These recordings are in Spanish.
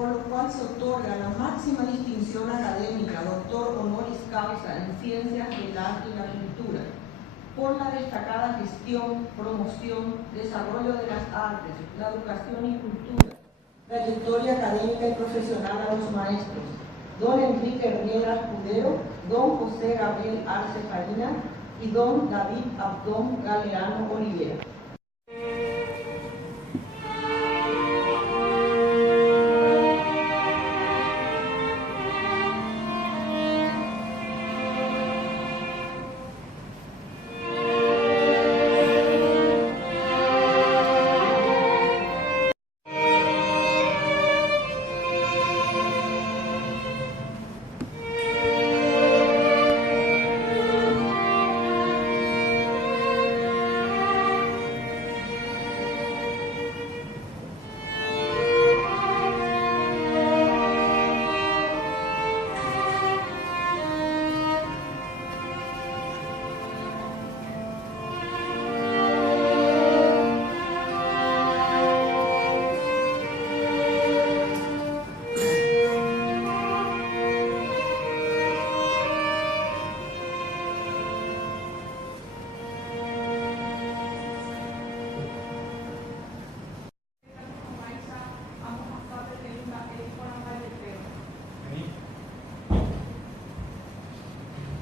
por lo cual se otorga la máxima distinción académica, doctor honoris causa en Ciencias del Arte y la Cultura, por la destacada gestión, promoción, desarrollo de las artes, la educación y cultura, trayectoria académica y profesional a los maestros, don Enrique Riera Escudero, don José Gabriel Arce Farina y don David Abdón Galeano Olivera.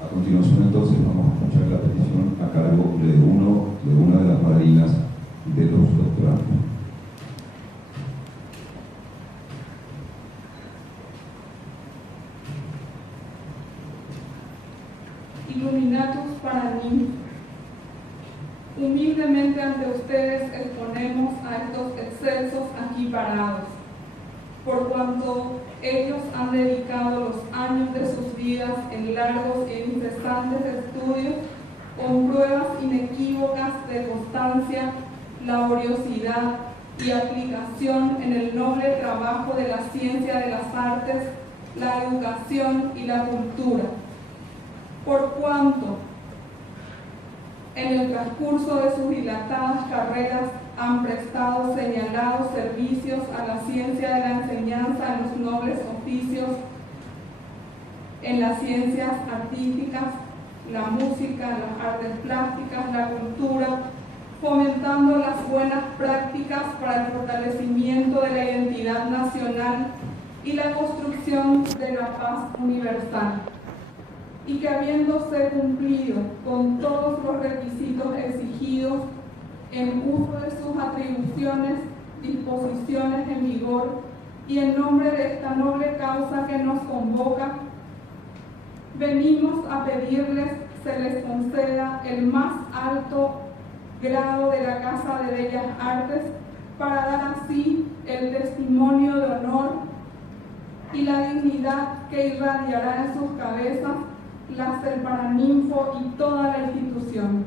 A continuación, entonces, vamos a escuchar la petición a cargo de una de las madrinas de los doctorandos. Illuminatus Paranim. Humildemente ante ustedes exponemos a estos excelsos aquí parados, por cuanto ellos han dedicado los años de sus vidas en largos e incesantes estudios, con pruebas inequívocas de constancia, laboriosidad y aplicación en el noble trabajo de la ciencia de las artes, la educación y la cultura. Por cuanto en el transcurso de sus dilatadas carreras han prestado señalados servicios a la ciencia de la enseñanza en los nobles oficios, en las ciencias artísticas, la música, las artes plásticas, la cultura, fomentando las buenas prácticas para el fortalecimiento de la identidad nacional y la construcción de la paz universal, y que habiéndose cumplido con todos los requisitos exigidos en uso de sus atribuciones, disposiciones en vigor y en nombre de esta noble causa que nos convoca, venimos a pedirles se les conceda el más alto grado de la Casa de Bellas Artes para dar así el testimonio de honor y la dignidad que irradiará en sus cabezas las del Paraninfo y toda la institución.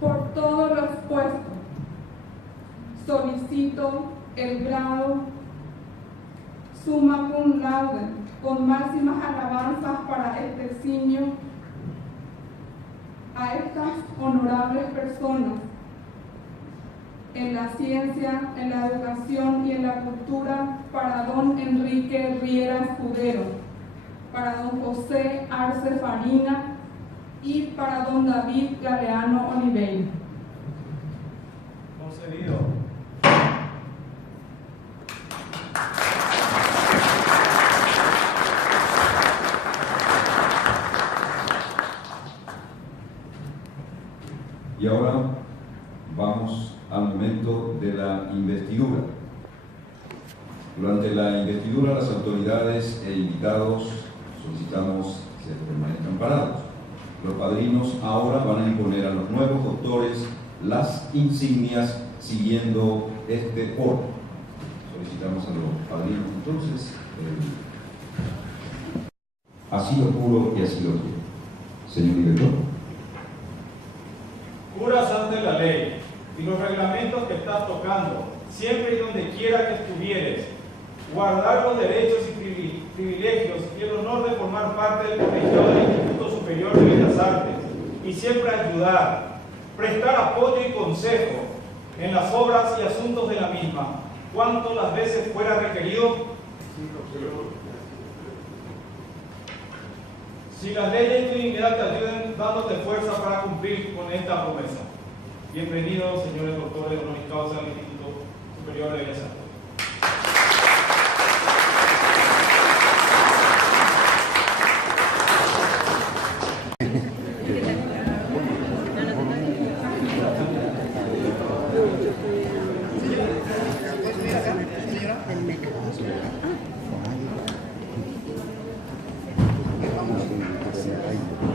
Por todo lo expuesto, solicito el grado summa cum laude, con máximas alabanzas para este eximio, a estas honorables personas en la ciencia, en la educación y en la cultura, para don Enrique Riera Escudero, para don José Arce Farina y para don David Galeano Oliveira. Concedido. Y ahora vamos al momento de la investidura. Durante la investidura, las autoridades e invitados solicitamos que se permanezcan parados. Los padrinos ahora van a imponer a los nuevos doctores las insignias siguiendo este orden. Solicitamos a los padrinos entonces, así lo juro y así lo quiero. Señor director. Juras ante la ley y los reglamentos que estás tocando, siempre y donde quiera que estuvieres, guardar los derechos y privilegios y el honor de formar parte del colegiado del Instituto Superior de Bellas Artes y siempre ayudar, prestar apoyo y consejo en las obras y asuntos de la misma, cuanto las veces fuera requerido. Si las leyes y tu dignidad te ayuden dándote fuerza para cumplir con esta promesa. Bienvenidos, señores doctores honoris causa del Instituto Superior de Bellas Artes.